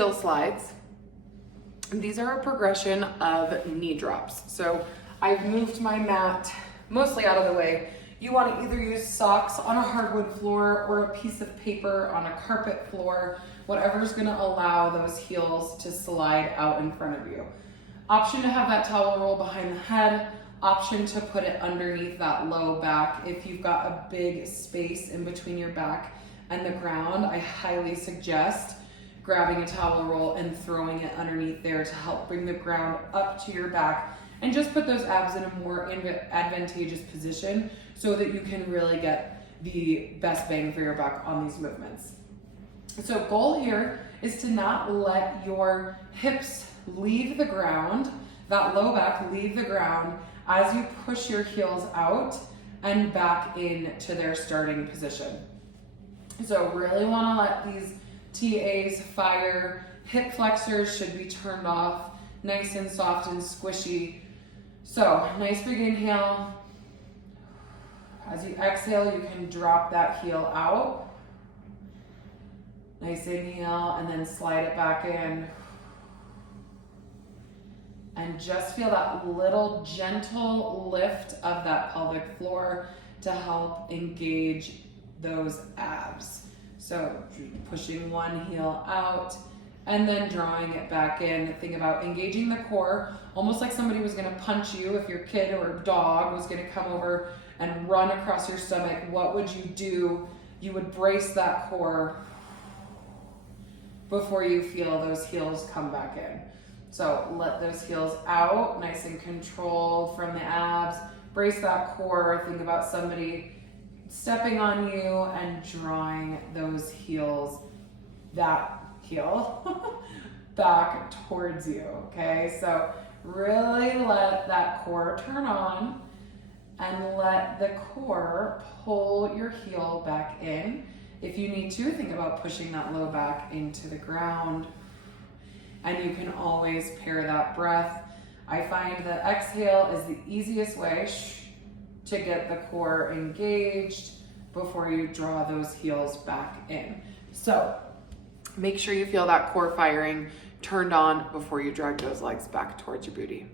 Heel slides. These are a progression of knee drops. So I've moved my mat mostly out of the way. You want to either use socks on a hardwood floor or a piece of paper on a carpet floor, whatever's going to allow those heels to slide out in front of you. Option to have that towel roll behind the head, option to put it underneath that low back. If you've got a big space in between your back and the ground, I highly suggest grabbing a towel roll and throwing it underneath there to help bring the ground up to your back and just put those abs in a more advantageous position so that you can really get the best bang for your buck on these movements. So goal here is to not let your hips leave the ground, that low back leave the ground as you push your heels out and back into their starting position. So really want to let these TAs fire. Hip flexors should be turned off, nice and soft and squishy. So nice big inhale. As you exhale, you can drop that heel out. Nice inhale, and then slide it back in. And just feel that little gentle lift of that pelvic floor to help engage those abs. So pushing one heel out and then drawing it back in. Think about engaging the core, almost like somebody was gonna punch you. If your kid or dog was gonna come over and run across your stomach, what would you do? You would brace that core before you feel those heels come back in. So let those heels out, nice and controlled from the abs. Brace that core. Think about somebody stepping on you and drawing those heels, that heel, back towards you, okay? So really let that core turn on and let the core pull your heel back in. If you need to, think about pushing that low back into the ground. And you can always pair that breath. I find that exhale is the easiest way to get the core engaged before you draw those heels back in. So make sure you feel that core firing turned on before you drag those legs back towards your booty.